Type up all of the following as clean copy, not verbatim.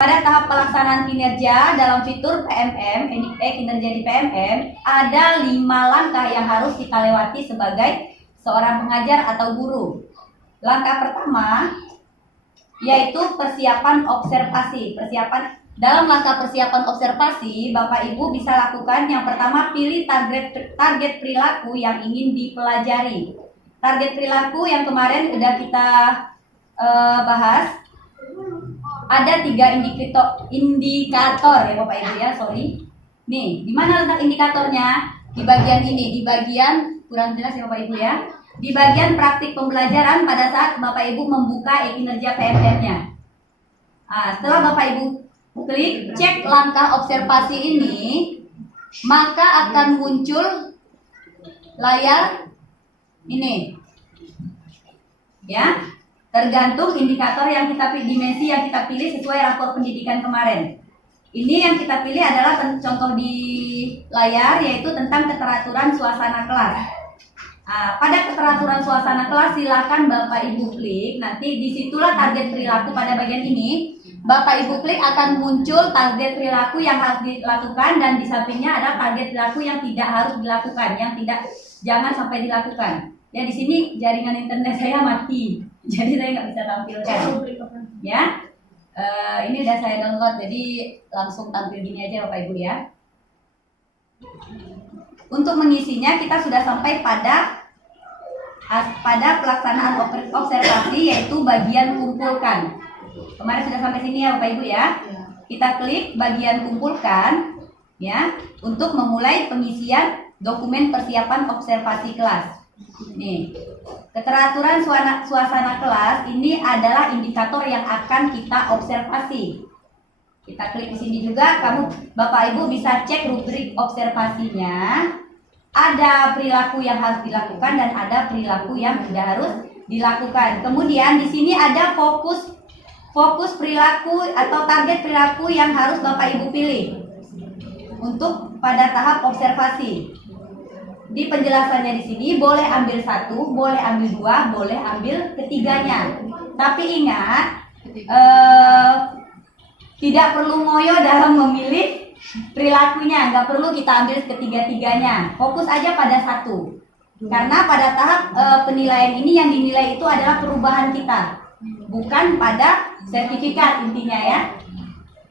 Pada tahap pelaksanaan kinerja dalam fitur PMM, kinerja di PMM, ada 5 langkah yang harus kita lewati sebagai seorang pengajar atau guru. Langkah pertama yaitu persiapan observasi. Dalam langkah persiapan observasi, Bapak Ibu bisa lakukan yang pertama, pilih target perilaku yang ingin dipelajari. Target perilaku yang kemarin sudah kita bahas. Ada 3 indikator ya Bapak Ibu ya, Nih, di mana letak indikatornya? Di bagian ini, di bagian kurang jelas ya Bapak Ibu ya. Di bagian praktik pembelajaran pada saat Bapak Ibu membuka kinerja PMM-nya. Setelah Bapak Ibu klik cek langkah observasi ini, maka akan muncul layar ini. Ya. Tergantung indikator yang kita pilih, dimensi yang kita pilih sesuai rapor pendidikan kemarin. Ini yang kita pilih adalah contoh di layar, yaitu tentang keteraturan suasana kelas. Pada keteraturan suasana kelas silakan Bapak Ibu klik. Nanti disitulah target perilaku pada bagian ini. Bapak Ibu klik akan muncul target perilaku yang harus dilakukan, dan di sampingnya ada target perilaku yang tidak harus dilakukan, jangan sampai dilakukan. Ya, di sini jaringan internet saya mati, jadi saya nggak bisa tampilkan. Ya, ini udah saya download, jadi langsung tampil gini aja Bapak Ibu ya. Untuk mengisinya kita sudah sampai pada pelaksanaan observasi, yaitu bagian kumpulkan. Kemarin sudah sampai sini ya Bapak Ibu ya. Kita klik bagian kumpulkan ya untuk memulai pengisian dokumen persiapan observasi kelas. Nih, keteraturan suasana kelas ini adalah indikator yang akan kita observasi. Kita klik di sini juga, Bapak Ibu bisa cek rubrik observasinya. Ada perilaku yang harus dilakukan dan ada perilaku yang tidak harus dilakukan. Kemudian di sini ada fokus perilaku atau target perilaku yang harus Bapak Ibu pilih untuk pada tahap observasi. Di penjelasannya di sini boleh ambil 1, boleh ambil 2, boleh ambil ketiganya. Tapi ingat, tidak perlu ngoyo dalam memilih perilakunya, nggak perlu kita ambil ketiga-tiganya. Fokus aja pada 1. Karena pada tahap penilaian ini yang dinilai itu adalah perubahan kita, bukan pada sertifikat intinya ya.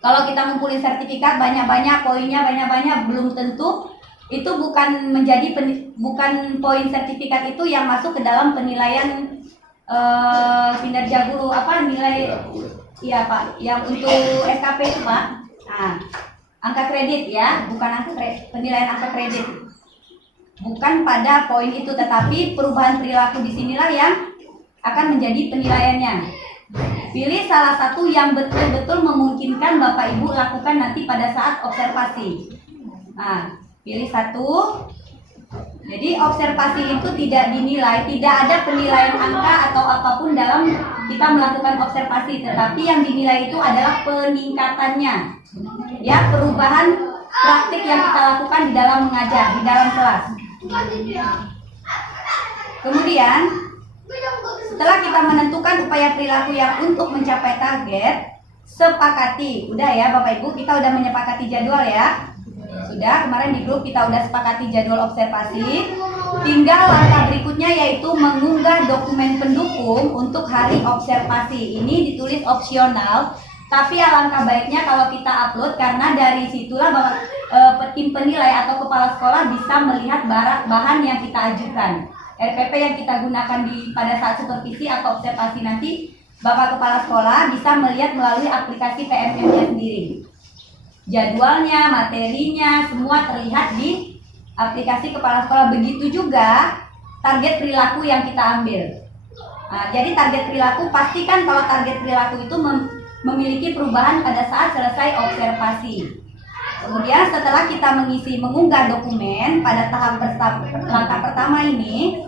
Kalau kita ngumpulin sertifikat banyak-banyak, poinnya banyak-banyak, belum tentu itu bukan poin sertifikat itu yang masuk ke dalam penilaian kinerja guru. Nilai iya Pak, yang untuk SKP itu Pak. Angka kredit ya, bukan penilaian angka kredit. Bukan pada poin itu, tetapi perubahan perilaku di sinilah yang akan menjadi penilaiannya. Pilih salah satu yang betul-betul memungkinkan Bapak Ibu lakukan nanti pada saat observasi. Pilih 1. Jadi observasi itu tidak dinilai, tidak ada penilaian angka atau apapun dalam kita melakukan observasi, tetapi yang dinilai itu adalah peningkatannya. Ya, perubahan praktik yang kita lakukan di dalam mengajar, di dalam kelas. Kemudian setelah kita menentukan upaya perilaku yang untuk mencapai target, sepakati. Udah ya Bapak Ibu, kita udah menyepakati jadwal ya. Sudah, kemarin di grup kita udah sepakati jadwal observasi. Tinggal langkah berikutnya yaitu mengunggah dokumen pendukung untuk hari observasi. Ini ditulis opsional, tapi alangkah baiknya kalau kita upload, karena dari situlah tim penilai atau kepala sekolah bisa melihat bahan yang kita ajukan. RPP yang kita gunakan pada saat supervisi atau observasi nanti, Bapak Kepala Sekolah bisa melihat melalui aplikasi PMM-nya sendiri. Jadwalnya, materinya, semua terlihat di aplikasi Kepala Sekolah. Begitu juga target perilaku yang kita ambil. Jadi target perilaku, pastikan kalau target perilaku itu memiliki perubahan pada saat selesai observasi. Kemudian setelah kita mengunggah dokumen pada tahap langkah pertama ini,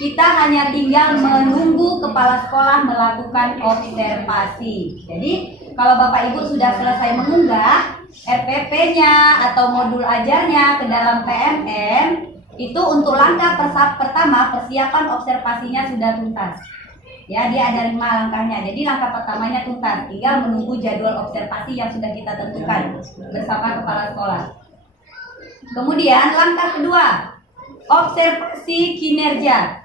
kita hanya tinggal menunggu kepala sekolah melakukan observasi. Jadi kalau Bapak Ibu sudah selesai mengunggah RPP-nya atau modul ajarnya ke dalam PMM, itu untuk langkah pertama persiapan observasinya sudah tuntas. Ya, dia ada 5 langkahnya. Jadi langkah pertamanya tuntas, tinggal menunggu jadwal observasi yang sudah kita tentukan bersama kepala sekolah. Kemudian langkah kedua, observasi kinerja.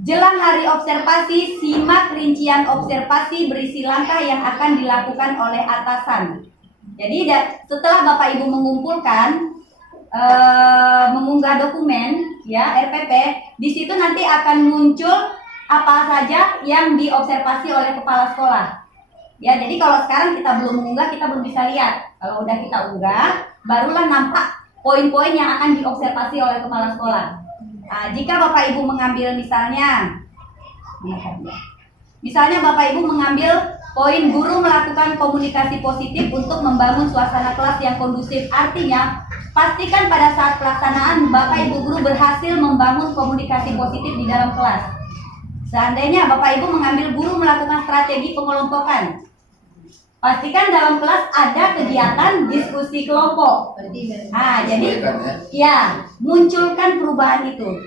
Jelang hari observasi, simak rincian observasi berisi langkah yang akan dilakukan oleh atasan. Jadi setelah Bapak Ibu mengumpulkan, mengunggah dokumen, ya RPP, di situ nanti akan muncul apa saja yang diobservasi oleh kepala sekolah. Ya, jadi kalau sekarang kita belum mengunggah, kita belum bisa lihat. Kalau udah kita unggah, barulah nampak poin-poin yang akan diobservasi oleh kepala sekolah. Nah, jika Bapak Ibu mengambil misalnya Bapak Ibu mengambil poin guru melakukan komunikasi positif untuk membangun suasana kelas yang kondusif. Artinya, pastikan pada saat pelaksanaan Bapak Ibu guru berhasil membangun komunikasi positif di dalam kelas. Seandainya Bapak Ibu mengambil guru melakukan strategi pengelompokan, pastikan dalam kelas ada kegiatan diskusi kelompok. Nah, jadi ya, munculkan perubahan itu.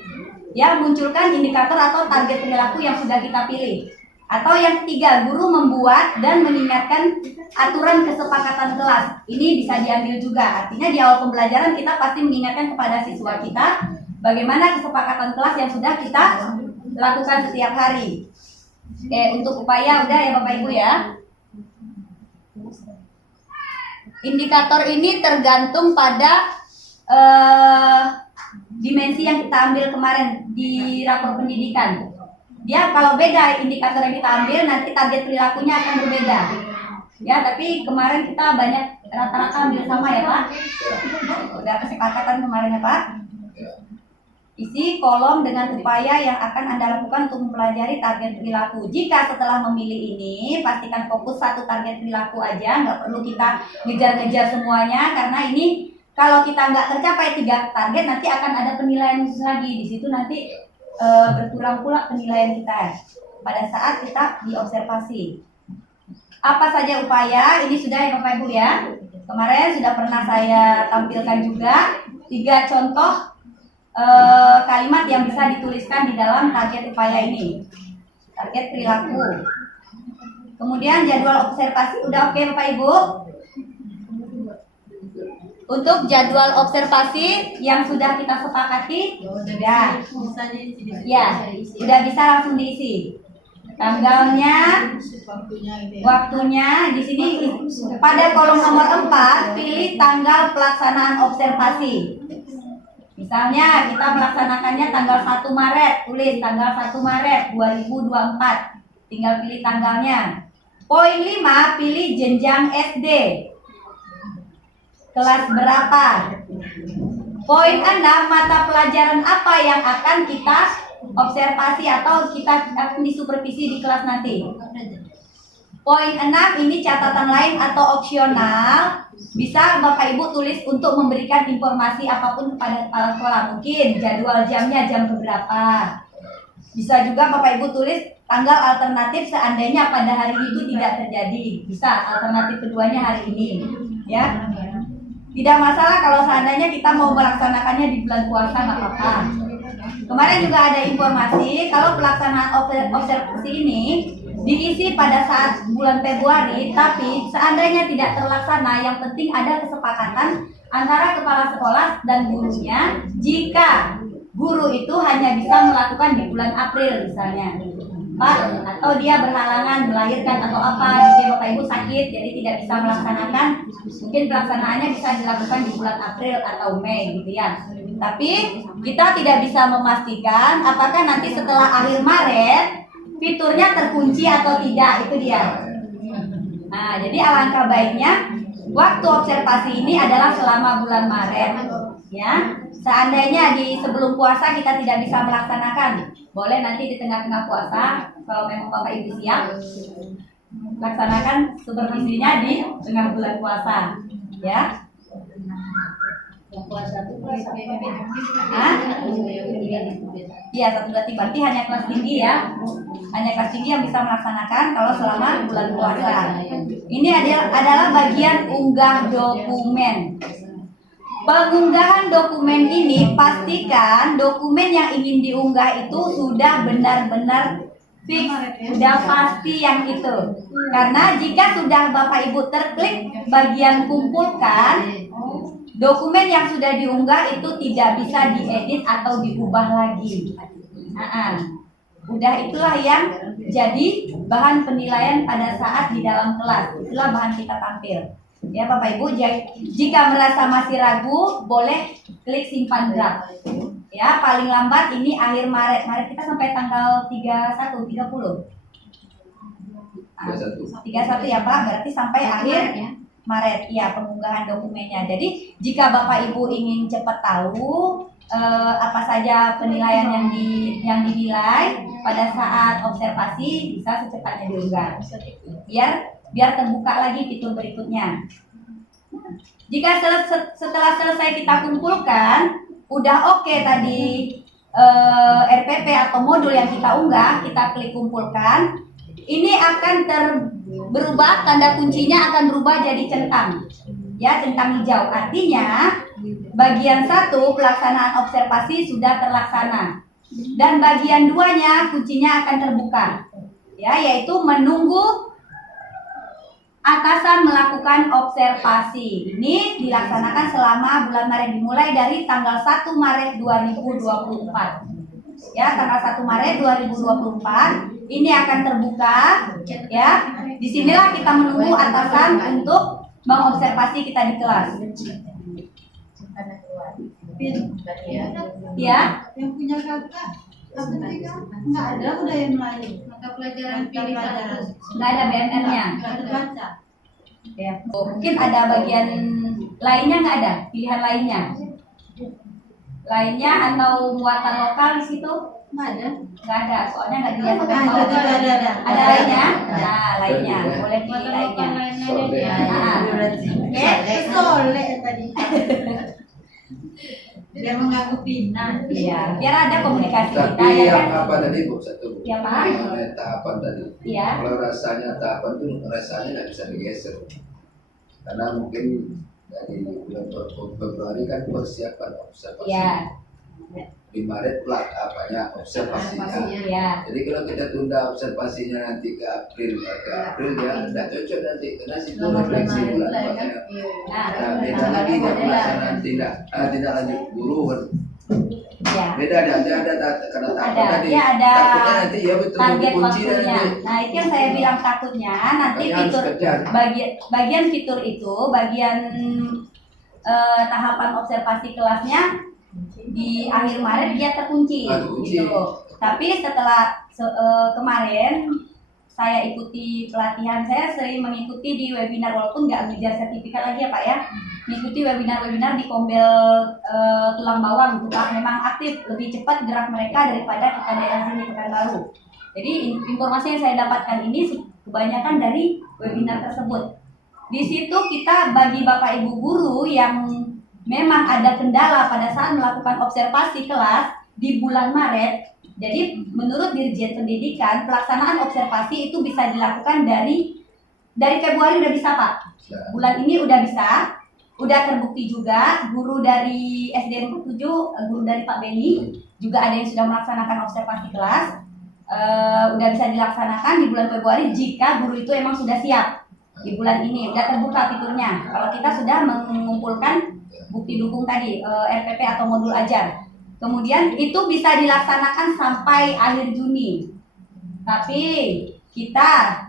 Ya, munculkan indikator atau target perilaku yang sudah kita pilih. Atau yang ketiga, guru membuat dan mengingatkan aturan kesepakatan kelas. Ini bisa diambil juga. Artinya di awal pembelajaran kita pasti mengingatkan kepada siswa kita bagaimana kesepakatan kelas yang sudah kita lakukan setiap hari. Untuk upaya udah ya Bapak Ibu ya. Indikator ini tergantung pada dimensi yang kita ambil kemarin di rapor pendidikan. Ya, kalau beda indikator yang kita ambil, nanti target perilakunya akan berbeda. Ya, tapi kemarin kita banyak rata-rata ambil sama ya Pak. Udah kesepakatan kemarin ya Pak. Isi kolom dengan upaya yang akan Anda lakukan untuk mempelajari target perilaku. Jika setelah memilih ini, pastikan fokus satu target perilaku aja, nggak perlu kita ngejar-ngejar semuanya, karena ini kalau kita nggak tercapai 3 target, nanti akan ada penilaian khusus lagi. Di situ nanti berkurang pula penilaian kita pada saat kita diobservasi. Apa saja upaya? Ini sudah ya Bapak Ibu ya. Kemarin sudah pernah saya tampilkan juga 3 contoh kalimat yang bisa dituliskan di dalam target upaya ini, target perilaku. Kemudian jadwal observasi udah oke Bapak Ibu. Untuk jadwal observasi yang sudah kita sepakati, sudah bisa langsung diisi. Tanggalnya, waktunya di sini pada kolom nomor 4 pilih tanggal pelaksanaan observasi. Misalnya kita melaksanakannya tanggal 1 Maret, tulis tanggal 1 Maret 2024. Tinggal pilih tanggalnya. Poin 5, pilih jenjang SD. Kelas berapa? Poin 6, mata pelajaran apa yang akan kita observasi atau kita akan disupervisi di kelas nanti. Poin 6 ini catatan lain atau opsional. Bisa Bapak Ibu tulis untuk memberikan informasi apapun kepada kepala sekolah. Mungkin jadwal jamnya jam berapa. Bisa juga Bapak Ibu tulis tanggal alternatif seandainya pada hari itu tidak terjadi. Bisa alternatif keduanya hari ini. Ya. Tidak masalah kalau seandainya kita mau melaksanakannya di bulan puasa, nggak apa-apa. Kemarin juga ada informasi kalau pelaksanaan observasi ini diisi pada saat bulan Februari, tapi seandainya tidak terlaksana, yang penting ada kesepakatan antara kepala sekolah dan gurunya. Jika guru itu hanya bisa melakukan di bulan April misalnya, Pak, atau dia berhalangan melahirkan atau apa, jadi Bapak Ibu sakit, jadi tidak bisa melaksanakan, mungkin pelaksanaannya bisa dilakukan di bulan April atau Mei gitu ya. Tapi kita tidak bisa memastikan apakah nanti setelah akhir Maret fiturnya terkunci atau tidak, itu dia. Nah, jadi alangkah baiknya waktu observasi ini adalah selama bulan Maret, ya. Seandainya di sebelum puasa kita tidak bisa melaksanakan, boleh nanti di tengah-tengah puasa, kalau memang Bapak Ibu siap, laksanakan supervisinya di tengah bulan puasa, ya. Iya, 1, 2, 3. Berarti hanya kelas tinggi ya. Hanya kelas tinggi yang bisa melaksanakan kalau selama bulan puasa. Ini adalah bagian unggah dokumen. Pengunggahan dokumen ini pastikan dokumen yang ingin diunggah itu sudah benar-benar fix, sudah pasti yang itu. Karena jika sudah Bapak Ibu terklik bagian kumpulkan, dokumen yang sudah diunggah itu tidak bisa diedit atau diubah lagi. Udah itulah yang jadi bahan penilaian pada saat di dalam kelas. Itulah bahan kita tampil. Ya Bapak Ibu, jika merasa masih ragu, boleh klik simpan draft. Ya, paling lambat ini akhir Maret. Maret kita sampai tanggal 31, 30. 31 ya Pak, berarti sampai akhir Maret. Iya, pengunggahan dokumennya. Jadi, jika Bapak Ibu ingin cepat tahu apa saja penilaian yang dinilai pada saat observasi, bisa secepatnya diunggah. Biar terbuka lagi fitur berikutnya. Jika setelah selesai kita kumpulkan, udah oke tadi RPP atau modul yang kita unggah, kita klik kumpulkan, ini akan berubah, tanda kuncinya akan berubah jadi centang, ya, centang hijau. Artinya bagian 1 pelaksanaan observasi sudah terlaksana, dan bagian 2-nya kuncinya akan terbuka, ya, yaitu menunggu atasan melakukan observasi. Ini dilaksanakan selama bulan Maret, dimulai dari tanggal 1 Maret 2024. Ya, tanggal 1 Maret 2024 ini akan terbuka, ya. Disinilah kita menunggu atasan untuk mengobservasi kita di kelas. Ya, yang punya kakak apa tadi kan? Nggak ada udah yang lain. Mata pelajaran pilih satu. nggak ada BMN-nya. Nggak ada baca. Ya, mungkin ada bagian lainnya, nggak ada pilihan lainnya. Lainnya atau muatan lokal di situ? Nggak ada. Nggak ada, soalnya nggak dilihat sampai Ada, bawah. ada. Ada lainnya? Nah, lainnya boleh pilih lainnya. Oke, Soleh tadi. Dia mengaku pindah. iya, biar ada komunikasi kita, Tapi ya yang kan? apa tadi Bu? Satu. Ya, Pak. Mengenai tahapan tadi. Iya. Kalau rasanya tahapan itu rasanya nggak bisa digeser. Karena mungkin dari bulan Februari kan persiapan observasi. Iya. Di Maret observasinya. Iya. Jadi kalau kita tunda observasinya nanti ke April ya tidak cocok nanti karena situ refleksi bulan makanya. Nah, beda lagi dengan pelaksanaan tidak lanjut guru kan. Ya. Beda ada karena tahapan Ada, tadi. ya ada Takutnya nanti ya betul target dikunci waktunya. nanti. Nah, itu yang saya bilang takutnya nanti Makanya harus fitur kejar. bagian fitur itu bagian tahapan observasi kelasnya di akhir Maret dia terkunci, Terkunci. gitu. Tapi setelah kemarin saya ikuti pelatihan, saya sering mengikuti di webinar walaupun nggak ngejar sertifikat lagi ya Pak ya, mengikuti webinar di Kombel Tulang Bawang, Pak. Memang aktif, lebih cepat gerak mereka daripada kita daerah sini Pekanbaru. Jadi informasi yang saya dapatkan ini kebanyakan dari webinar tersebut. Di situ kita bagi Bapak Ibu guru yang memang ada kendala pada saat melakukan observasi kelas di bulan Maret. Jadi menurut Dirjen Pendidikan, pelaksanaan observasi itu bisa dilakukan dari Februari udah bisa Pak. Bulan ini udah bisa, udah terbukti juga. Guru dari SDN 47, guru dari Pak Beni juga ada yang sudah melaksanakan observasi kelas. Udah bisa dilaksanakan di bulan Februari jika guru itu emang sudah siap. Di bulan ini udah terbuka fiturnya. Kalau kita sudah mengumpulkan bukti dukung tadi, RPP atau modul ajar. Kemudian itu bisa dilaksanakan sampai akhir Juni. Tapi kita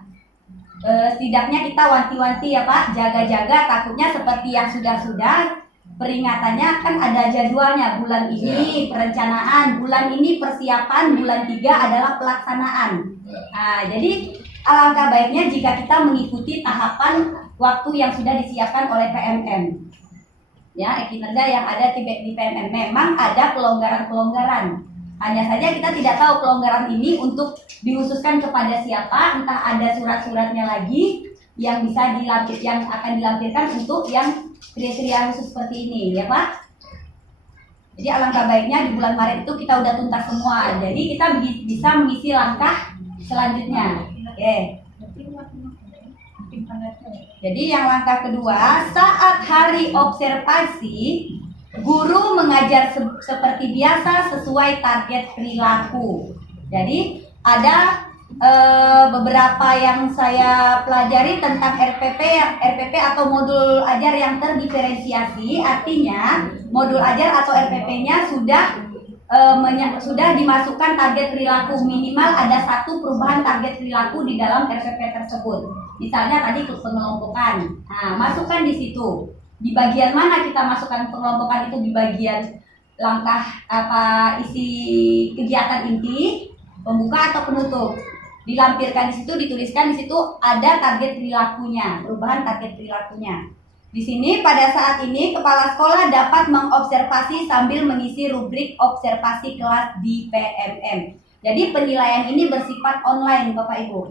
setidaknya kita wanti-wanti ya Pak, jaga-jaga, takutnya seperti yang sudah-sudah peringatannya kan ada jadwalnya, bulan ini perencanaan, bulan ini persiapan, bulan 3 adalah pelaksanaan. Nah, jadi alangkah baiknya jika kita mengikuti tahapan waktu yang sudah disiapkan oleh PMM. Ya, kinerja yang ada di PMM. Memang ada pelonggaran-pelonggaran. Hanya saja kita tidak tahu pelonggaran ini untuk dikhususkan kepada siapa, entah ada surat-suratnya lagi yang bisa yang akan dilampirkan untuk yang kriteria khusus seperti ini, ya Pak. Jadi alangkah baiknya di bulan Maret itu kita udah tuntas semua. Jadi kita bisa mengisi langkah selanjutnya. Oke. Jadi yang langkah kedua, saat hari observasi, guru mengajar seperti biasa sesuai target perilaku. Jadi ada beberapa yang saya pelajari tentang RPP atau modul ajar yang terdiferensiasi, artinya modul ajar atau RPP-nya sudah dimasukkan target perilaku, minimal ada satu perubahan target perilaku di dalam RPP tersebut. Misalnya tadi pengelompokan, nah masukkan di situ. Di bagian mana kita masukkan pengelompokan itu? Di bagian langkah isi kegiatan inti, pembuka atau penutup. Dilampirkan di situ, dituliskan di situ ada target perilakunya, perubahan target perilakunya. Di sini pada saat ini kepala sekolah dapat mengobservasi sambil mengisi rubrik observasi kelas di PMM. Jadi penilaian ini bersifat online Bapak Ibu.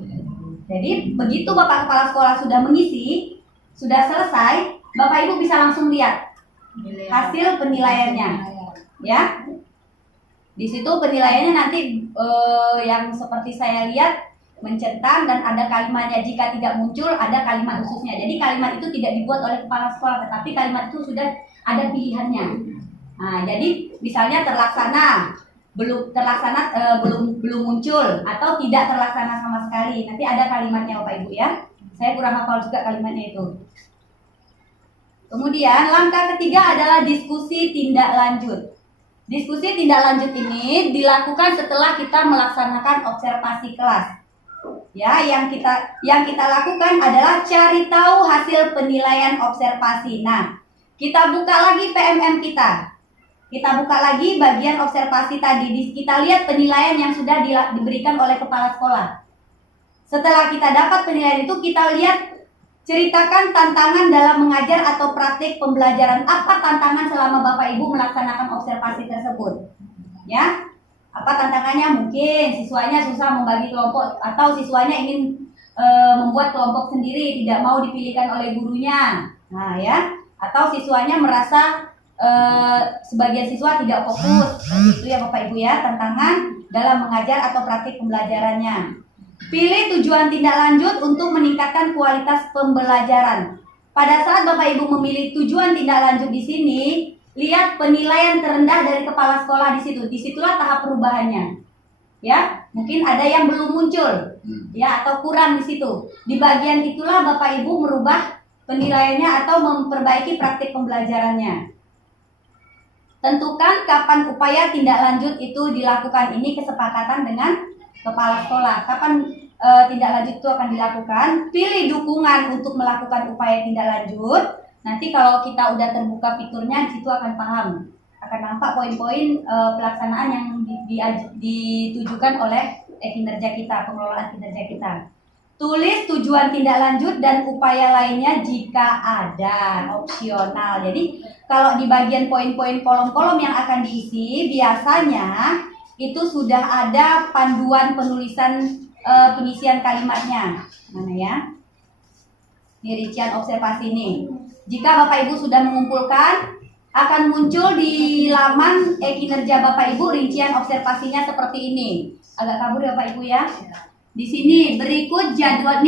Jadi begitu Bapak kepala sekolah sudah mengisi, sudah selesai, Bapak Ibu bisa langsung lihat hasil penilaiannya, ya. Di situ penilaiannya nanti yang seperti saya lihat mencentang dan ada kalimatnya. Jika tidak muncul ada kalimat khususnya. Jadi kalimat itu tidak dibuat oleh kepala sekolah, tetapi kalimat itu sudah ada pilihannya. Nah, jadi misalnya terlaksana, belum muncul, atau tidak terlaksana sama sekali. Nanti ada kalimatnya Bapak Ibu ya. Saya kurang hafal juga kalimatnya itu. Kemudian langkah ketiga adalah diskusi tindak lanjut. Diskusi tindak lanjut ini dilakukan setelah kita melaksanakan observasi kelas. Ya, yang kita lakukan adalah cari tahu hasil penilaian observasi. Nah, kita buka lagi PMM kita. Kita buka lagi bagian observasi tadi. Kita lihat penilaian yang sudah diberikan oleh kepala sekolah. Setelah kita dapat penilaian itu, kita lihat, ceritakan tantangan dalam mengajar atau praktik pembelajaran. Apa tantangan selama Bapak Ibu melaksanakan observasi tersebut? Ya, apa tantangannya? Mungkin siswanya susah membagi kelompok, atau siswanya ingin membuat kelompok sendiri, tidak mau dipilihkan oleh gurunya. Nah ya, atau siswanya merasa sebagian siswa tidak fokus. Itu ya Bapak Ibu ya, tantangan dalam mengajar atau praktik pembelajarannya. Pilih tujuan tindak lanjut untuk meningkatkan kualitas pembelajaran. Pada saat Bapak Ibu memilih tujuan tindak lanjut di sini, lihat penilaian terendah dari kepala sekolah di situ. Disitulah tahap perubahannya. Ya, mungkin ada yang belum muncul, ya, atau kurang di situ. Di bagian itulah Bapak Ibu merubah penilaiannya atau memperbaiki praktik pembelajarannya. Tentukan kapan upaya tindak lanjut itu dilakukan. Ini kesepakatan dengan kepala sekolah. Kapan tindak lanjut itu akan dilakukan? Pilih dukungan untuk melakukan upaya tindak lanjut. Nanti kalau kita udah terbuka fiturnya, di situ akan paham, akan nampak poin-poin pelaksanaan yang ditujukan oleh kinerja kita, pengelolaan kinerja kita. Tulis tujuan tindak lanjut dan upaya lainnya jika ada, opsional. Jadi kalau di bagian poin-poin kolom-kolom yang akan diisi, biasanya itu sudah ada panduan penulisan pengisian kalimatnya. Mana ya? Ini rincian observasi ini. Jika Bapak Ibu sudah mengumpulkan, akan muncul di laman kinerja Bapak Ibu rincian observasinya seperti ini. Agak kabur ya Bapak Ibu ya. Di sini berikut jadwal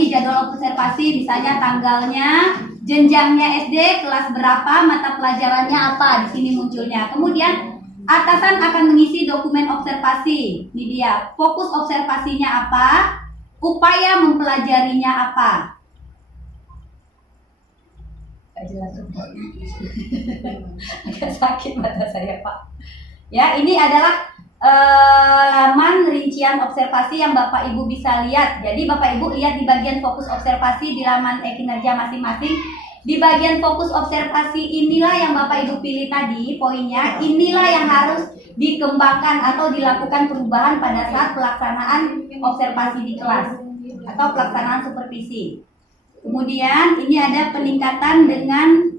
observasi, misalnya tanggalnya, jenjangnya SD, kelas berapa, mata pelajarannya apa, di sini munculnya. Kemudian atasan akan mengisi dokumen observasi. Ini dia, fokus observasinya apa, upaya mempelajarinya apa. Jelas. Agak sakit mata saya Pak. Ya, ini adalah laman rincian observasi yang Bapak Ibu bisa lihat. Jadi Bapak Ibu lihat di bagian fokus observasi di laman kinerja masing-masing. Di bagian fokus observasi inilah yang Bapak Ibu pilih tadi poinnya. Inilah yang harus dikembangkan atau dilakukan perubahan pada saat pelaksanaan observasi di kelas atau pelaksanaan supervisi. Kemudian ini ada peningkatan dengan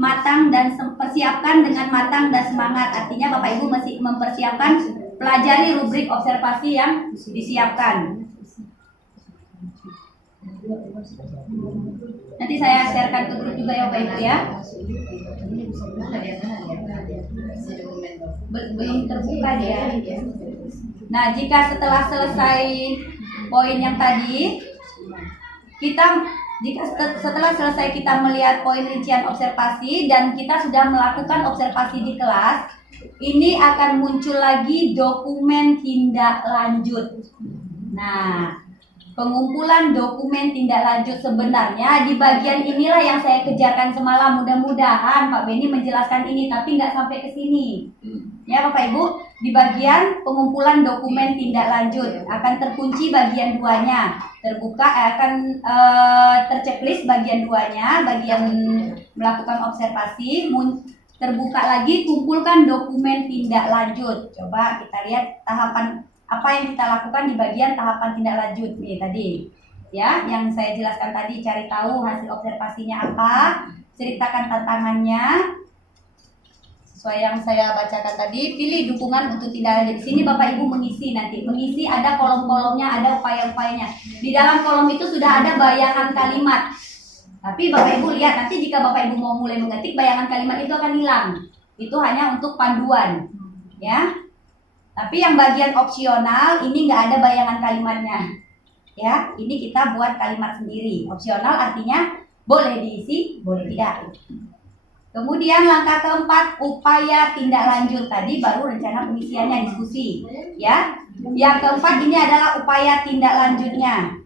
matang dan persiapkan dengan matang dan semangat. Artinya Bapak Ibu masih mempersiapkan pelajari rubrik observasi yang disiapkan. Nanti saya sharekan ke grup juga ya Bapak Ibu ya. Belum terbuka dia. Nah, jika setelah selesai poin yang tadi, setelah selesai kita melihat poin rincian observasi dan kita sudah melakukan observasi di kelas, ini akan muncul lagi dokumen tindak lanjut. Nah, pengumpulan dokumen tindak lanjut. Sebenarnya di bagian inilah yang saya kejarkan semalam. Mudah-mudahan Pak Beni menjelaskan ini, tapi nggak sampai ke sini. Ya Bapak Ibu, di bagian pengumpulan dokumen tindak lanjut akan terkunci bagian 2-nya. Terbuka akan terchecklist bagian 2-nya, bagian melakukan observasi. Terbuka lagi, kumpulkan dokumen tindak lanjut. Coba kita lihat tahapan apa yang kita lakukan di bagian tahapan tindak lanjut nih tadi. Ya, yang saya jelaskan tadi, cari tahu hasil observasinya apa, ceritakan tantangannya. Sesuai yang saya bacakan tadi, pilih dukungan untuk tindak lanjut. Di sini Bapak Ibu mengisi nanti. Mengisi ada kolom-kolomnya, ada upaya-upayanya. Di dalam kolom itu sudah ada bayangan kalimat. Tapi Bapak Ibu lihat, nanti jika Bapak Ibu mau mulai mengetik, bayangan kalimat itu akan hilang. Itu hanya untuk panduan. Ya. Tapi yang bagian opsional, ini nggak ada bayangan kalimatnya. Ya, ini kita buat kalimat sendiri. Opsional artinya boleh diisi, boleh tidak. Kemudian langkah keempat, upaya tindak lanjut. Tadi baru rencana pengisiannya, diskusi. Ya. Yang keempat ini adalah upaya tindak lanjutnya.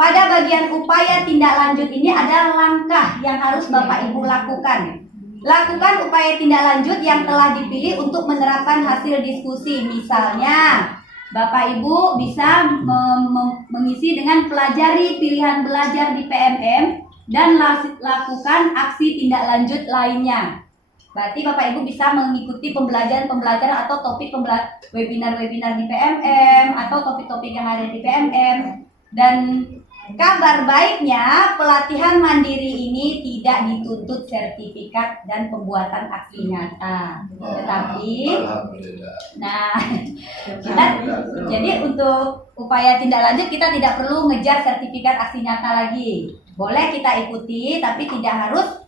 Pada bagian upaya tindak lanjut ini ada langkah yang harus Bapak Ibu lakukan. Lakukan upaya tindak lanjut yang telah dipilih untuk menerapkan hasil diskusi. Misalnya, Bapak Ibu bisa mengisi dengan pelajari pilihan belajar di PMM dan lakukan aksi tindak lanjut lainnya. Berarti Bapak Ibu bisa mengikuti pembelajaran atau topik webinar-webinar di PMM atau topik-topik yang ada di PMM. Dan kabar baiknya, pelatihan mandiri ini tidak dituntut sertifikat dan pembuatan aksi nyata. Tetapi, nah, jadi untuk upaya tindak lanjut kita tidak perlu ngejar sertifikat aksi nyata lagi. Boleh kita ikuti, tapi tidak harus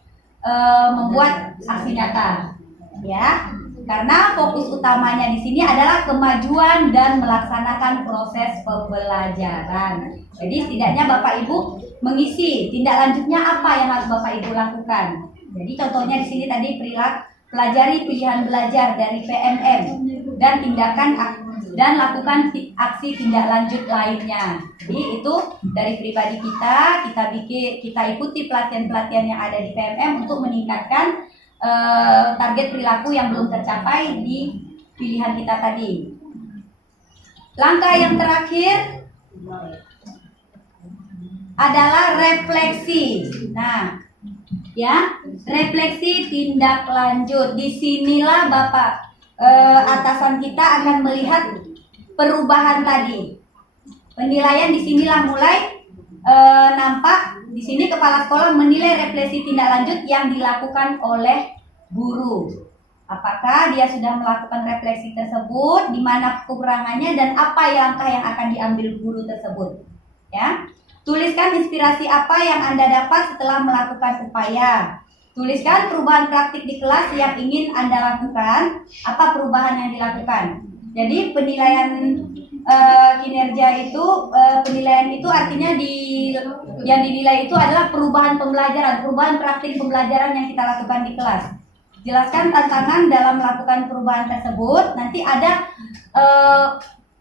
membuat aksi nyata, ya. Karena fokus utamanya di sini adalah kemajuan dan melaksanakan proses pembelajaran. Jadi setidaknya Bapak Ibu mengisi tindak lanjutnya apa yang harus Bapak Ibu lakukan. Jadi contohnya di sini tadi pelajari pilihan belajar dari PMM dan lakukan aksi tindak lanjut lainnya. Jadi itu dari pribadi kita ikuti pelatihan-pelatihan yang ada di PMM untuk meningkatkan target perilaku yang belum tercapai di pilihan kita tadi. Langkah yang terakhir adalah refleksi. Nah, ya, refleksi tindak lanjut. Disinilah Bapak atasan kita akan melihat perubahan tadi. Penilaian disinilah mulai nampak. Di sini kepala sekolah menilai refleksi tindak lanjut yang dilakukan oleh guru. Apakah dia sudah melakukan refleksi tersebut, di mana kekurangannya dan apa langkah yang akan diambil guru tersebut. Ya. Tuliskan inspirasi apa yang Anda dapat setelah melakukan upaya. Tuliskan perubahan praktik di kelas yang ingin Anda lakukan. Apa perubahan yang dilakukan? Jadi penilaian kinerja itu, penilaian itu artinya yang dinilai itu adalah perubahan pembelajaran, perubahan praktik pembelajaran yang kita lakukan di kelas. Jelaskan tantangan dalam melakukan perubahan tersebut. Nanti ada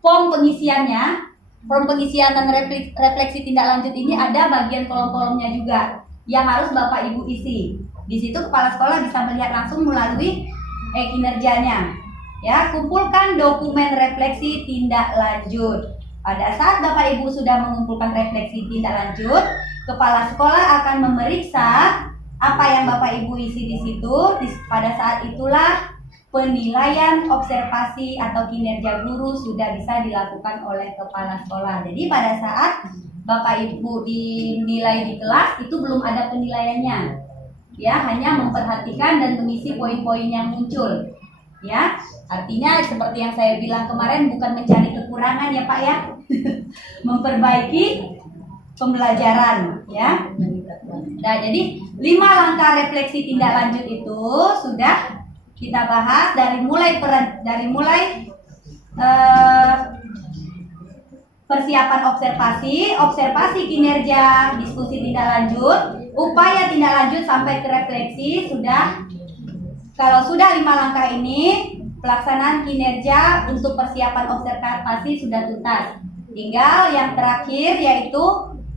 form pengisiannya, form pengisian dan refleksi tindak lanjut ini ada bagian kolom-kolomnya juga yang harus Bapak Ibu isi. Di situ kepala sekolah bisa melihat langsung melalui kinerjanya. Ya, kumpulkan dokumen refleksi tindak lanjut. Pada saat Bapak Ibu sudah mengumpulkan refleksi tindak lanjut, kepala sekolah akan memeriksa apa yang Bapak Ibu isi di situ. Pada saat itulah penilaian observasi atau kinerja guru sudah bisa dilakukan oleh kepala sekolah. Jadi pada saat Bapak Ibu dinilai di kelas itu belum ada penilaiannya. Ya, hanya memperhatikan dan mengisi poin-poin yang muncul. Ya, artinya seperti yang saya bilang kemarin, bukan mencari kekurangan ya Pak ya. Memperbaiki pembelajaran ya. Nah, jadi 5 langkah refleksi tindak lanjut itu sudah kita bahas dari mulai persiapan observasi kinerja, diskusi tindak lanjut, upaya tindak lanjut sampai ke refleksi sudah. Kalau sudah 5 langkah ini, pelaksanaan kinerja untuk persiapan observasi sudah tuntas. Tinggal yang terakhir yaitu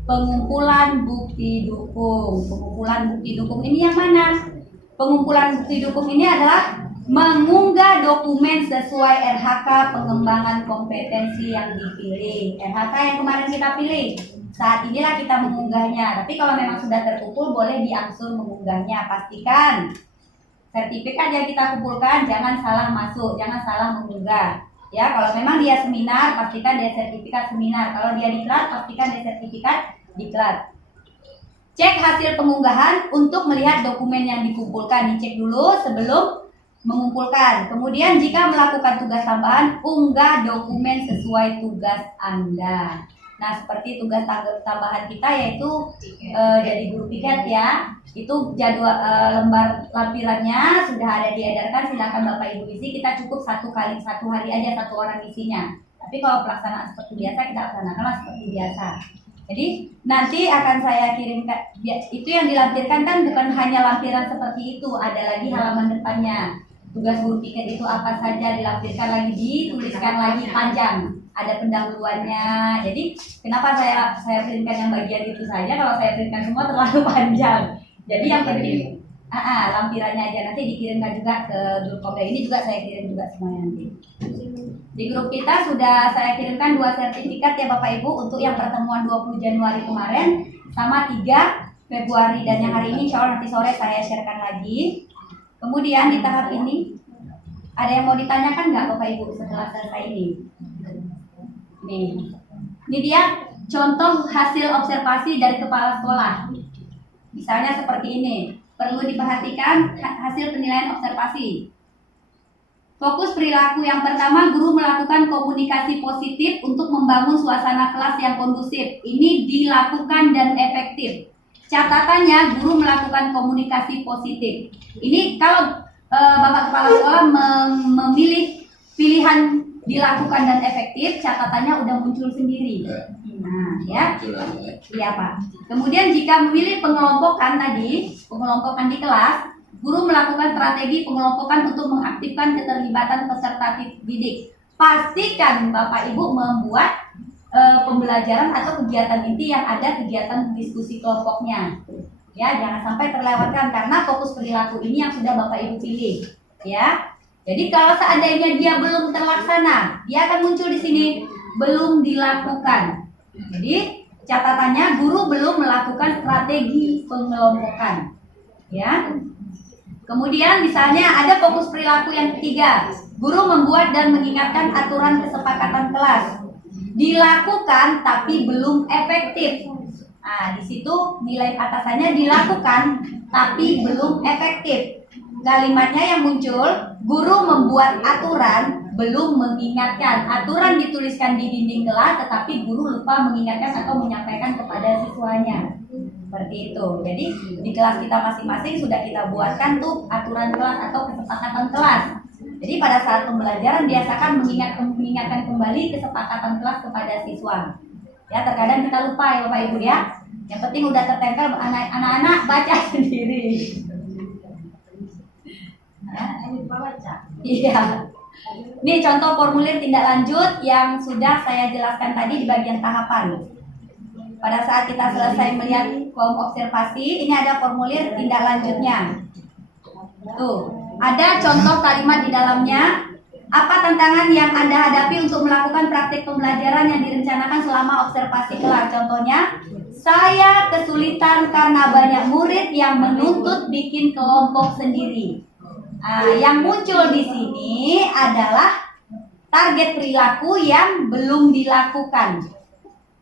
pengumpulan bukti dukung. Pengumpulan bukti dukung ini yang mana? Pengumpulan bukti dukung ini adalah mengunggah dokumen sesuai RHK pengembangan kompetensi yang dipilih. RHK yang kemarin kita pilih. Saat inilah kita mengunggahnya. Tapi kalau memang sudah terkumpul boleh diangsur mengunggahnya. Pastikan sertifikat yang kita kumpulkan jangan salah masuk, jangan salah mengunggah. Ya, kalau memang dia seminar, pastikan dia sertifikat seminar. Kalau dia diklat, pastikan dia sertifikat diklat. Cek hasil pengunggahan untuk melihat dokumen yang dikumpulkan. Dicek dulu sebelum mengumpulkan. Kemudian jika melakukan tugas tambahan, unggah dokumen sesuai tugas Anda. Nah, seperti tugas tambahan kita yaitu jadi guru piket ya. Itu jadwal lembar lampirannya sudah ada diedarkan, silakan Bapak Ibu isi. Kita cukup satu hari aja satu orang isinya. Tapi kalau pelaksanaan seperti biasa kita laksanakanlah seperti biasa. Jadi nanti akan saya kirimkan. Itu yang dilampirkan kan bukan hanya lampiran seperti itu, ada lagi halaman depannya. Tugas guru piket itu apa saja dilampirkan lagi, dituliskan lagi panjang. Ada pendahuluannya. Jadi kenapa saya kirimkan yang bagian itu saja? Kalau saya kirimkan semua terlalu panjang. Jadi yang penting lampirannya aja nanti dikirimkan juga ke grup Komda. Ini juga saya kirim juga semuanya nanti. Di grup kita sudah saya kirimkan 2 sertifikat ya Bapak Ibu untuk yang pertemuan 20 Januari kemarin sama 3 Februari, dan yang hari ini insya Allah nanti sore saya sharekan lagi. Kemudian di tahap ini ada yang mau ditanyakan nggak Bapak Ibu setelah selesai ini? Ini dia contoh hasil observasi dari kepala sekolah. Misalnya seperti ini, perlu diperhatikan hasil penilaian observasi. Fokus perilaku yang pertama, guru melakukan komunikasi positif untuk membangun suasana kelas yang kondusif. Ini dilakukan dan efektif. Catatannya, guru melakukan komunikasi positif. Ini kalau Bapak Kepala Sekolah memilih pilihan dilakukan dan efektif, catatannya udah muncul sendiri. Nah, ya. Iya, Pak. Kemudian jika memilih pengelompokan tadi, pengelompokan di kelas, guru melakukan strategi pengelompokan untuk mengaktifkan keterlibatan peserta didik. Pastikan Bapak Ibu membuat pembelajaran atau kegiatan inti yang ada kegiatan diskusi kelompoknya. Ya, jangan sampai terlewatkan karena fokus perilaku ini yang sudah Bapak Ibu pilih. Ya. Jadi kalau seandainya dia belum terlaksana, dia akan muncul di sini belum dilakukan. Jadi catatannya guru belum melakukan strategi pengelompokan. Ya. Kemudian misalnya ada fokus perilaku yang ketiga, guru membuat dan mengingatkan aturan kesepakatan kelas. Dilakukan tapi belum efektif. Nah, di situ nilai atasannya dilakukan tapi belum efektif. Kalimatnya yang muncul, guru membuat aturan belum mengingatkan. Aturan dituliskan di dinding kelas tetapi guru lupa mengingatkan atau menyampaikan kepada siswanya. Seperti itu. Jadi di kelas kita masing-masing sudah kita buatkan tuh aturan kelas atau kesepakatan kelas. Jadi pada saat pembelajaran biasakan mengingatkan kembali kesepakatan kelas kepada siswa. Ya, terkadang kita lupa ya Bapak Ibu ya. Yang penting udah tertempel, anak-anak baca sendiri. Ya, baca. Iya. Ini contoh formulir tindak lanjut yang sudah saya jelaskan tadi di bagian tahapan. Pada saat kita selesai melihat kolom observasi, ini ada formulir tindak lanjutnya. Tuh, ada contoh kalimat di dalamnya. Apa tantangan yang Anda hadapi untuk melakukan praktik pembelajaran yang direncanakan selama observasi kelas? Contohnya, saya kesulitan karena banyak murid yang menuntut bikin kelompok sendiri. Nah, yang muncul di sini adalah target perilaku yang belum dilakukan.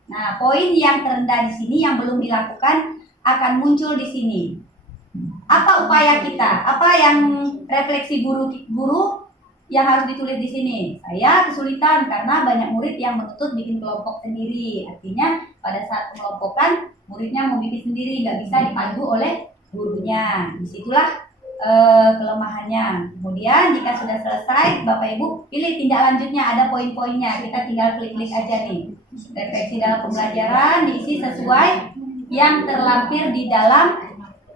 Nah, poin yang terendah di sini yang belum dilakukan akan muncul di sini. Apa upaya kita? Apa yang refleksi guru yang harus ditulis di sini? Saya kesulitan karena banyak murid yang menuntut bikin kelompok sendiri. Artinya pada saat pengelompokan muridnya mau bikin sendiri, nggak bisa dipandu oleh gurunya. Disitulah kelemahannya. Kemudian jika sudah selesai, Bapak Ibu pilih tindak lanjutnya, ada poin-poinnya. Kita tinggal klik-klik aja nih. Refleksi dalam pembelajaran diisi sesuai yang terlampir di dalam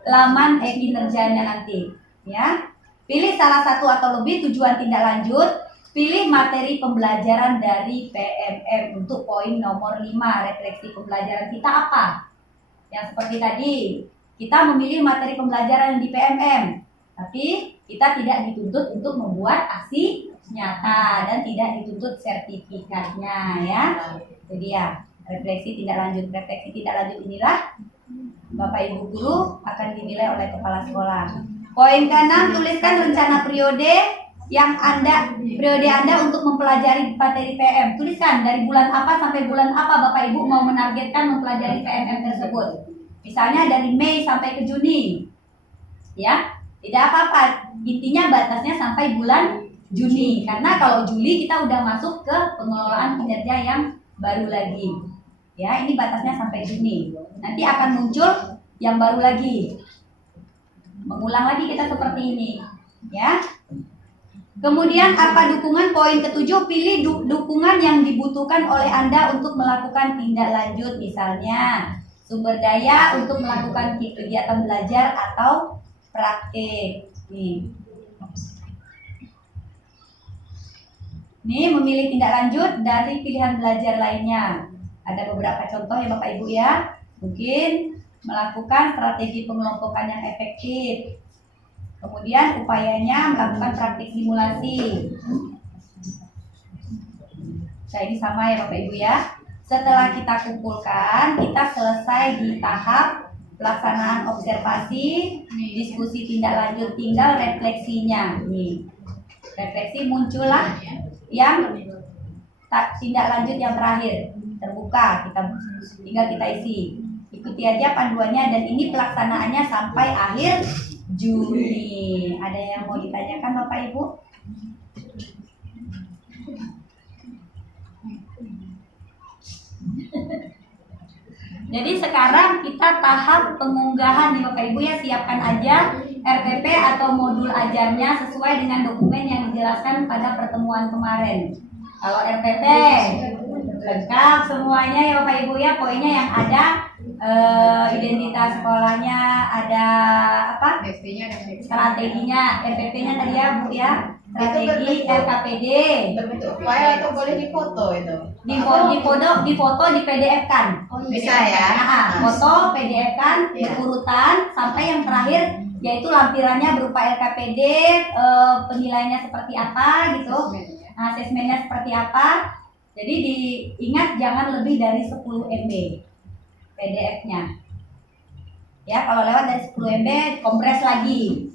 laman kinerjanya nanti. Ya, pilih salah satu atau lebih tujuan tindak lanjut. Pilih materi pembelajaran dari PMM untuk poin nomor 5. Refleksi pembelajaran kita apa? Yang seperti tadi, kita memilih materi pembelajaran di PMM, tapi kita tidak dituntut untuk membuat aksi nyata dan tidak dituntut sertifikatnya ya. Jadi ya, refleksi tindak lanjut. Refleksi tindak lanjut inilah Bapak Ibu guru akan dinilai oleh kepala sekolah. Poin ke-6, tuliskan rencana periode yang periode Anda untuk mempelajari materi PM. Tuliskan dari bulan apa sampai bulan apa Bapak Ibu mau menargetkan mempelajari PMM tersebut. Misalnya dari Mei sampai ke Juni. Ya, tidak apa-apa. Intinya batasnya sampai bulan Juni. Karena kalau Juli kita udah masuk ke pengelolaan kinerja yang baru lagi. Ya, ini batasnya sampai Juni. Nanti akan muncul yang baru lagi. Mengulang lagi kita seperti ini. Ya. Kemudian apa dukungan? Poin ke-7, pilih dukungan yang dibutuhkan oleh Anda untuk melakukan tindak lanjut. Misalnya sumber daya untuk melakukan kegiatan belajar atau praktik. Ini memilih tindak lanjut dari pilihan belajar lainnya. Ada beberapa contoh ya Bapak Ibu ya. Mungkin melakukan strategi pengelompokan yang efektif. Kemudian upayanya melakukan praktik simulasi. Nah, ini sama ya Bapak Ibu ya. Setelah kita kumpulkan, kita selesai di tahap pelaksanaan observasi, diskusi tindak lanjut, tinggal refleksinya. Nih, refleksi muncullah yang tindak lanjut yang terakhir, terbuka, tinggal kita isi. Ikuti aja panduannya dan ini pelaksanaannya sampai akhir Juni. Ada yang mau ditanyakan Bapak Ibu? Jadi sekarang kita tahap pengunggahan nih Bapak Ibu ya, siapkan aja RPP atau modul ajarnya sesuai dengan dokumen yang dijelaskan pada pertemuan kemarin. Kalau RPP lengkap semuanya ya Bapak Ibu ya, poinnya yang ada identitas sekolahnya, ada apa? Strateginya, RPP-nya tadi ya Bu ya. Strategi LKPD. Berbentuk file atau boleh difoto itu? Difoto, di PDF kan. Bisa ya? Nah, foto, PDF kan, urutan sampai yang terakhir yaitu lampirannya berupa LKPD, penilaiannya seperti apa gitu, asesmennya seperti apa. Jadi diingat jangan lebih dari 10 MB PDF-nya. Ya, kalau lewat dari 10 MB kompres lagi.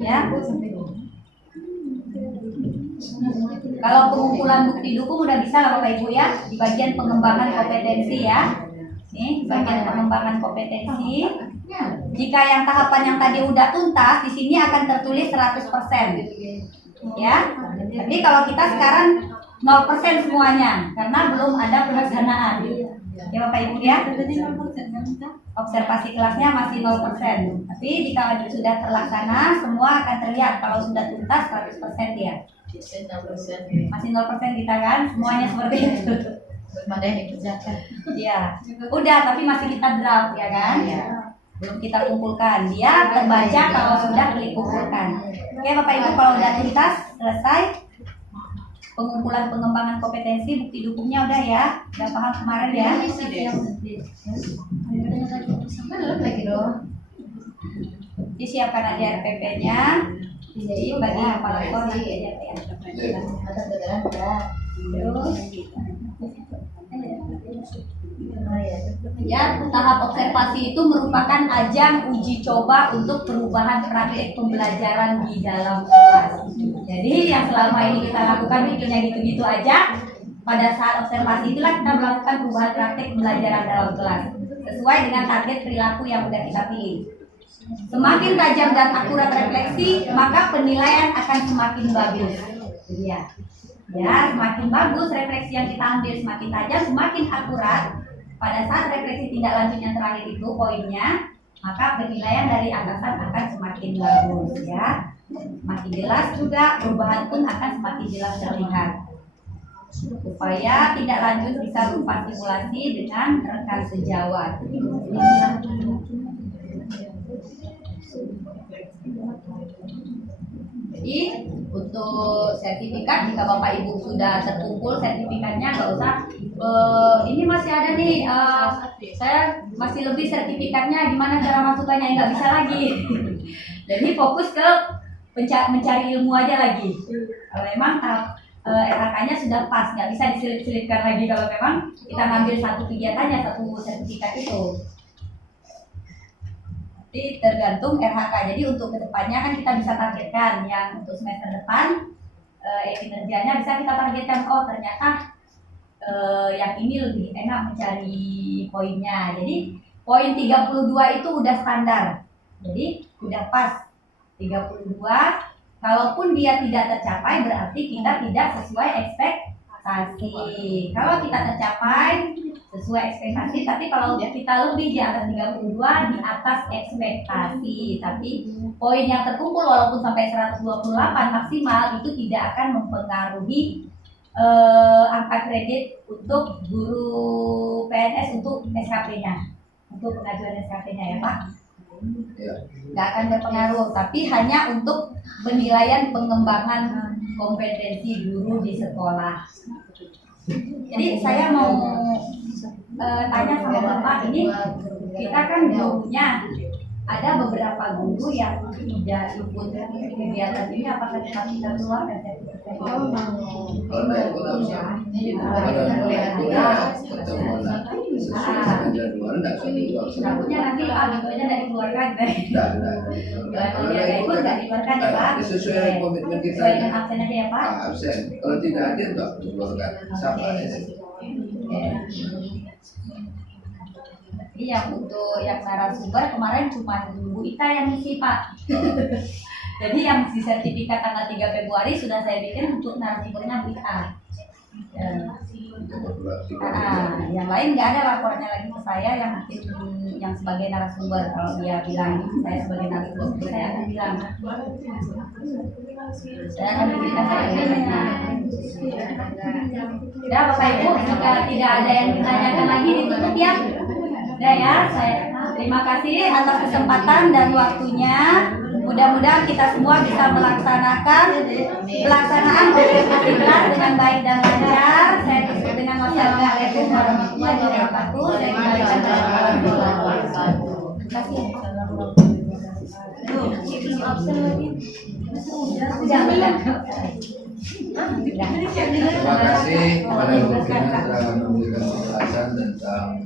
Ya. Kalau pengumpulan bukti dukung udah bisa lah Bapak Ibu ya, di bagian pengembangan kompetensi ya. Nih, bagian pengembangan kompetensi. Jika yang tahapan yang tadi udah tuntas, di sini akan tertulis 100%. Ya. Tapi kalau kita sekarang 0% semuanya karena belum ada pelaksanaan. Ya Bapak Ibu ya. Observasi kelasnya masih 0%. Tapi jika sudah terlaksana, semua akan terlihat. Kalau sudah tuntas 100% ya. Masih 0% kita kan, semuanya seperti itu. Mana yang dikerjakan? Iya. Udah, tapi masih kita draft ya kan? Belum kita kumpulkan. Dia terbaca kalau sudah dikumpulkan. Oke Bapak Ibu, kalau udah tuntas selesai pengumpulan pengembangan kompetensi, bukti dukungnya udah ya, udah paham kemarin ya. Disiapkan aja RPP-nya. Jadi bagi kepala sekolah ya. Ya, tahap observasi itu merupakan ajang uji coba untuk perubahan praktik pembelajaran di dalam kelas. Jadi yang selama ini kita lakukan intinya gitu-gitu aja. Pada saat observasi itulah kita melakukan perubahan praktik pembelajaran dalam kelas sesuai dengan target perilaku yang sudah kita pilih. Semakin tajam dan akurat refleksi, maka penilaian akan semakin bagus. Ya, semakin bagus refleksi yang kita ambil, semakin tajam, semakin akurat. Pada saat refleksi tindak lanjut yang terakhir itu poinnya, maka penilaian dari atasan akan semakin bagus ya. Semakin jelas juga, perubahan pun akan semakin jelas terlihat. Supaya tindak lanjut bisa berupa simulasi dengan rekan sejawat. Jadi untuk sertifikat, jika Bapak Ibu sudah terkumpul sertifikatnya, nggak usah ini masih ada nih, saya masih lebih sertifikatnya, gimana cara masukkannya, nggak bisa lagi. Jadi fokus ke mencari ilmu aja lagi. Kalau memang RHK-nya sudah pas, nggak bisa diselip-selipkan lagi kalau memang kita ngambil satu kegiatannya, satu sertifikat itu. Jadi tergantung RHK. Jadi untuk kedepannya kan kita bisa targetkan yang untuk semester depan kinerjanya bisa kita targetkan, oh ternyata yang ini lebih enak mencari poinnya. Jadi poin 32 itu udah standar. Jadi udah pas 32. Kalaupun dia tidak tercapai berarti kita tidak sesuai ekspektasi. Kalau kita tercapai sesuai ekspektasi, tapi kalau kita lebih di atas 32 di atas ekspektasi, tapi poin yang terkumpul walaupun sampai 128 maksimal itu tidak akan mempengaruhi angka kredit untuk guru PNS untuk SKP-nya, untuk pengajuan SKP-nya ya Pak. Nggak akan berpengaruh, tapi hanya untuk penilaian pengembangan kompetensi guru di sekolah. Jadi saya mau tanya sama Bapak, ini kita kan gurunya ada beberapa guru yang tidak ikut kegiatan ini, apakah kita keluarkan sertifikat? Kalau dari kota besar, takutnya nanti Pak gitu aja dari keluarga kalau dia nggak ikut nggak dikeluarkan ya Pak. Sesuai komitmen kita. Sesuai dengan absen aja ya Pak. Absen. Kalau tidak ada nggak dikeluarkan. Sama ya. Iya, untuk yang narasumber kemarin cuma Bu Ita yang ngisi Pak. Jadi yang di sertifikat tanggal 3 Februari sudah saya bikin untuk narasumbernya Bu Ita. Yang lain nggak ada laporannya lagi ke saya yang sebagai narasumber. Kalau dia bilang saya sebagai narasumber, saya akan bilang saya akan diberitakan agendanya. Ya Bapak Ibu, jika tidak ada yang ditanyakan lagi ditutup ya. Udah ya, saya terima kasih atas kesempatan dan waktunya. Mudah-mudahan kita semua bisa melaksanakan pelaksanaan kelas dengan baik dan lancar. Saya tutup dengan wassalamualaikum warahmatullahi wabarakatuh. Saya kembalikan kepada Kepala Sekolah. Terima kasih. Belum absen lagi. Udah. Terima kasih kepada Ibu Fina telah memberikan penjelasan tentang